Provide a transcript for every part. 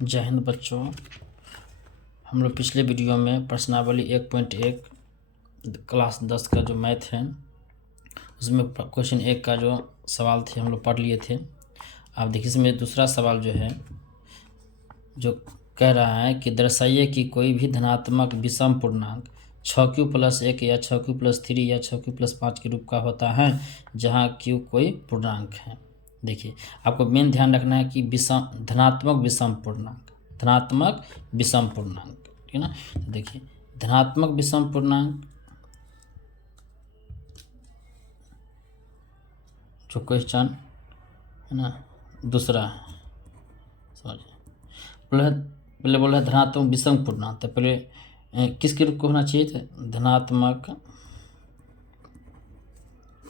जय हिंद बच्चों। हम लोग पिछले वीडियो में प्रश्नावली 1.1 क्लास 10 का जो मैथ है उसमें क्वेश्चन 1 का जो सवाल थे हम लोग पढ़ लिए थे। अब देखिए इसमें दूसरा सवाल जो है जो कह रहा है कि दर्शाइए कि कोई भी धनात्मक विषम पूर्णांक 6q+1 या 6q+3 या 6q+5 के रूप का होता है जहाँ q कोई पूर्णांक है। देखिए आपको मेन ध्यान रखना है कि धनात्मक विषम पूर्णांक, धनात्मक विषम पूर्णांक, ठीक है ना। तो देखिए धनात्मक विषम पूर्णांक जो क्वेश्चन है ना दूसरा समझिए, पहले बोला धनात्मक विषम पूर्णांक, तो पहले किसके रूप को होना चाहिए था?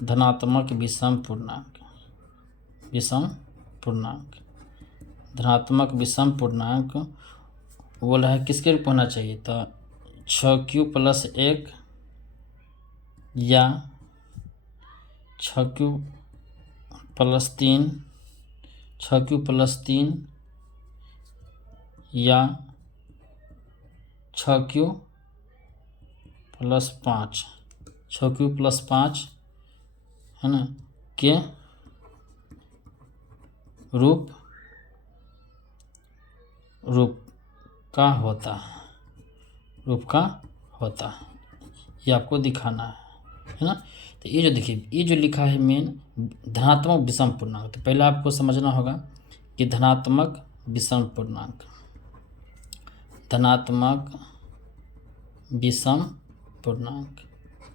धनात्मक विषम पूर्णांक, धनात्मक विषम पूर्णांक बोल रहा है किसके रूप होना चाहिए? तो 6q+1 या 6q+3 या 6q+5 है ना के रूप का होता है, ये आपको दिखाना है ना। तो ये जो देखिए ये जो लिखा है मेन धनात्मक विषम पूर्णांक, तो पहले आपको समझना होगा कि धनात्मक विषम पूर्णांक,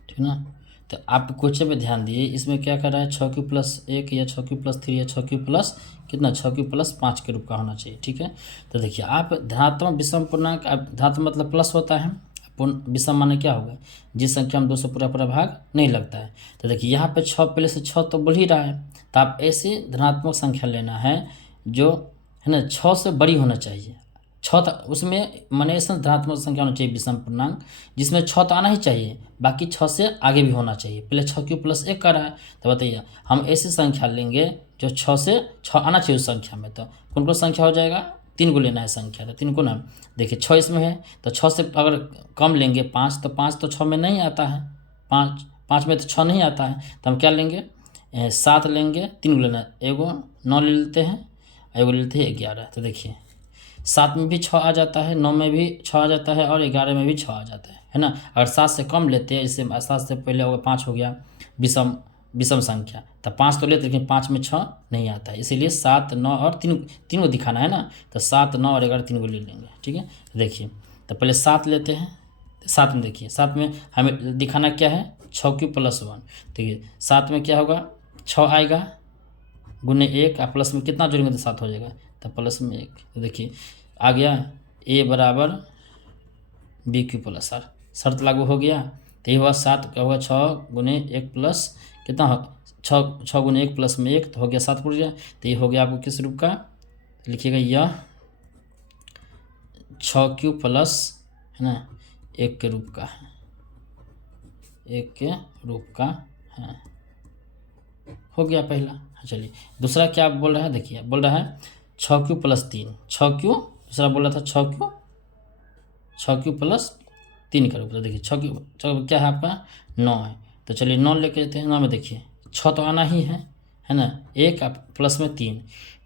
ठीक ना। तो आप क्वेश्चन पे ध्यान दिए, इसमें क्या कर रहा है 6q+1 या 6q+3 या 6q+5 के रूप का होना चाहिए, ठीक है। तो देखिए आप धनात्मक विषम पूर्णांक, धनात्मक मतलब प्लस होता है, विषम माने क्या होगा? जिस संख्या में 2 से पूरा भाग नहीं लगता है। तो देखिए यहाँ पे 6 पहले से 6 तो बोल ही रहा है, तो आप ऐसे धनात्मक संख्या लेना है जो है ना 6 से बड़ी होना चाहिए। 6 उसमें माने ऐसा धनात्मक संख्या होना चाहिए विषम पूर्णांक जिसमें 6 तो आना ही चाहिए, बाकी 6 से आगे भी होना चाहिए। पहले 6q+1 कर रहा है, तो बताइए हम ऐसी संख्या लेंगे जो 6 से 6 आना चाहिए उस संख्या में। तो कौन कौन संख्या हो जाएगा? 3 को लेना है संख्या, तो 3 को ना देखिए 6 इसमें है, तो 6 से अगर कम लेंगे 5, तो 5 तो 6 में नहीं आता है, 5 में तो 6 नहीं आता है, तो हम क्या लेंगे 7 लेंगे, 3 को लेना है, एगो 9 ले लेते हैं, एगो ले लेते हैं 11। तो देखिए 7 में भी 6 आ जाता है, 9 में भी 6 आ जाता है और 11 में भी 6 आ जाता है ना। अगर 7 से कम लेते हैं, इससे 7 से पहले होगा 5 हो गया विषम संख्या, तो 5 तो लेते लेकिन 5 में 6 नहीं आता है, इसीलिए 7, 9 और 3 को दिखाना है ना। तो 7, 9 और 11 3 को ले लेंगे, ठीक है। देखिए तो पहले 7 लेते हैं, 7 में देखिए 7 में हमें दिखाना क्या है 6q+1। देखिए 7 में क्या होगा 6 आएगा गुने 1 और प्लस में कितना जोड़ेंगे तो 7 हो जाएगा, तो प्लस में 1। तो देखिए आ गया a बराबर bq+r, शर्त लागू हो गया। तो ये हुआ 7 क्या होगा 6 गुने 1 प्लस कितना हो 6 गुने 1 प्लस में 1, तो हो गया 7 पूरा गया। तो ये हो गया आपको किस रूप का? लिखिएगा यह 6q+ है ना 1 के रूप का है, 1 के रूप का है, हो गया पहला। चलिए दूसरा क्या बोल रहा है? देखिए बोल रहा है 6q+3, 6q दूसरा बोल रहा था 6q+3 का रूप। तो देखिए 6q क्या है आपका 9 है, तो चलिए 9 लेके जाते हैं। 9 में देखिए 6 तो आना ही है ना, 1 प्लस में 3,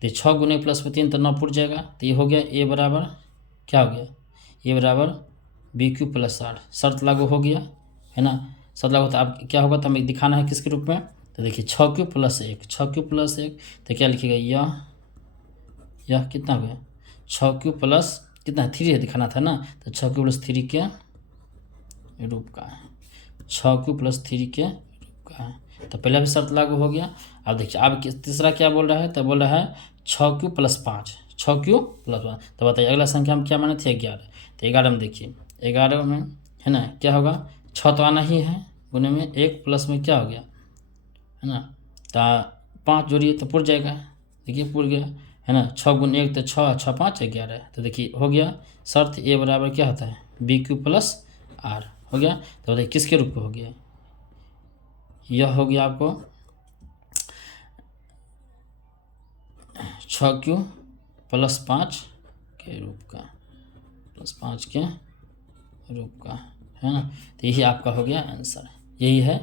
तो 6 गुने प्लस में 3 तो 9 पुट जाएगा। तो ये हो गया a बराबर क्या हो गया, a बराबर bq+r, शर्त लागू हो गया है ना। शर्त लागू तो अब क्या होगा, तो हमें दिखाना है किसके रूप में? तो देखिए 6q+1, तो क्या लिखिएगा यह कितना हो गया 6q+ कितना 3 है दिखाना था ना, तो 6q+3 के रूप का है, 6q+3 के रूप का है। तो पहला भी शर्त लागू हो गया। अब देखिए अब तीसरा क्या बोल रहा है? तो बोल रहा है 6q+5, 6q+5। तो बताइए अगला संख्या हम क्या माने थे 11, तो 11 में देखिए 11 में है ना क्या होगा 6 तो आना ही है, गुने में 1 प्लस में क्या हो गया है ना, तो 5 जोड़िए तो पुर जाएगा। देखिए पुर गया है ना, 6 गुने 1 तो 6, 6 5 11। तो देखिए हो गया शर्त a बराबर क्या होता है bq+r हो गया। तो बताइए किसके रूप में हो गया? यह हो गया आपको 6q+5 के रूप का प्लस 5 के रूप का, है ना। तो यही आपका हो गया आंसर, यही है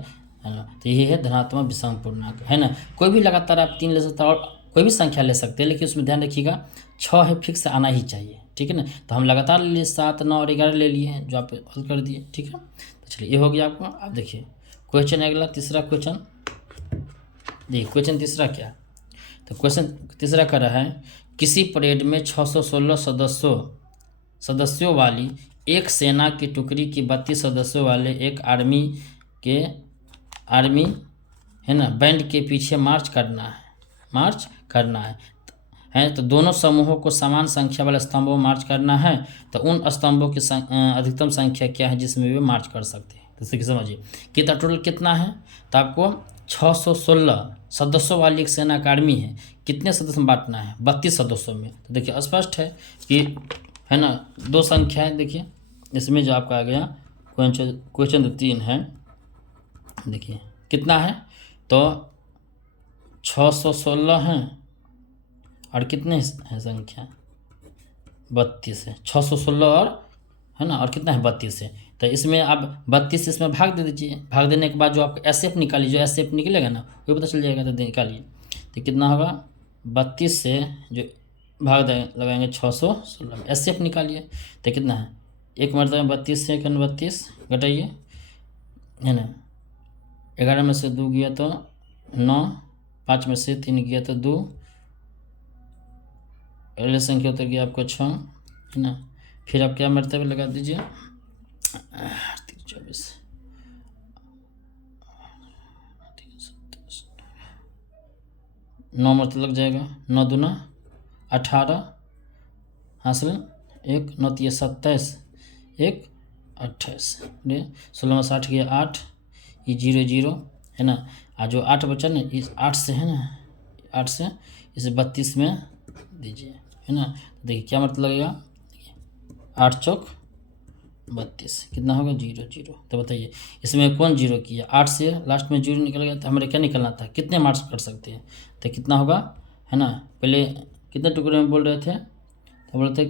ना। तो यही है धनात्मक विषम पूर्णांक, है ना। कोई भी लगातार आप 3 ले सकते हैं और कोई भी संख्या ले सकते हैं, लेकिन उसमें ध्यान रखिएगा 6 है फिक्स आना ही चाहिए, ठीक है ना। तो हम लगातार ले लिए 7, 9 और 11 ले लिए हैं, जो आप हल कर दिए, ठीक है। तो चलिए ये हो गया आपको। अब देखिए क्वेश्चन अगला तीसरा क्वेश्चन, देखिए क्वेश्चन तीसरा क्या, तो क्वेश्चन तीसरा कर रहा है किसी परेड में 616 सदस्यों वाली एक सेना की टुकड़ी की 32 सदस्यों वाले एक आर्मी है ना बैंड के पीछे मार्च करना है तो दोनों समूहों को समान संख्या वाले स्तंभों में मार्च करना है। तो उन स्तंभों की अधिकतम संख्या क्या है जिसमें वे मार्च कर सकते हैं। तो समझिए कितना टोटल कितना है, तो आपको 616 सदस्यों वाली एक सेना का आर्मी है, कितने सदस्य में बांटना है, 32 सदस्यों में। तो देखिए स्पष्ट है कि, है ना, दो संख्या है। देखिए इसमें जो आपका आ गया क्वेश्चन 3 है, देखिए कितना है, तो 616 है और कितने हैं संख्या 32 है, 616 और, है ना, और कितना है 32 है। तो इसमें आप 32 इसमें भाग दे दीजिए, भाग देने के बाद जो आप SF निकालिए, जो SF निकलेगा ना वो पता चल जाएगा। तो निकालिए तो कितना होगा 32 से जो भाग लगाएंगे 616 SF निकालिए तो कितना है, एक मरतबा में 32 से 32 घटाइए, है ना, 11 में से 2 गया तो 9, 5 में से 3 गया तो 2, अगले संख्या उतर गया आपको 6, है ना। फिर आप क्या मरतबा लगा दीजिए 24, 9 मरतबा लग जाएगा, 9 दूना 18 हासिल 1, 9 3 27, 1 28, 16 में 60 गया 8, ये 0 0, है ना। और जो 8 बचा ना इस 8 से, है ना, 8 से इसे 32 में दीजिए, है ना। देखिए क्या मतलब लगेगा, 8 चौक 32, कितना होगा 0 0। तो बताइए इसमें कौन 0 किया, 8 से लास्ट में 0 निकल गया, तो हमें क्या निकलना था, कितने मार्क्स कर सकते हैं। तो कितना होगा, है ना, पहले कितने टुकड़े में बोल रहे थे, तो बोल रहे थे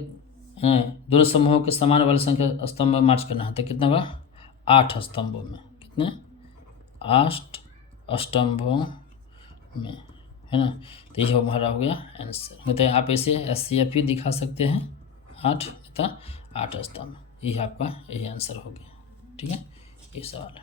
दोनों समूहों के समान वाली संख्या स्तंभ में मार्च करना है। तो कितना होगा 8 स्तंभों में, कितने 8 स्तंभों में, है ना। तो यही हमारा हो गया आंसर। मतलब आप इसे SCF भी दिखा सकते हैं, 8 तथा 8 स्तंभ, यही आपका यही आंसर हो गया, ठीक है। ये सवाल है।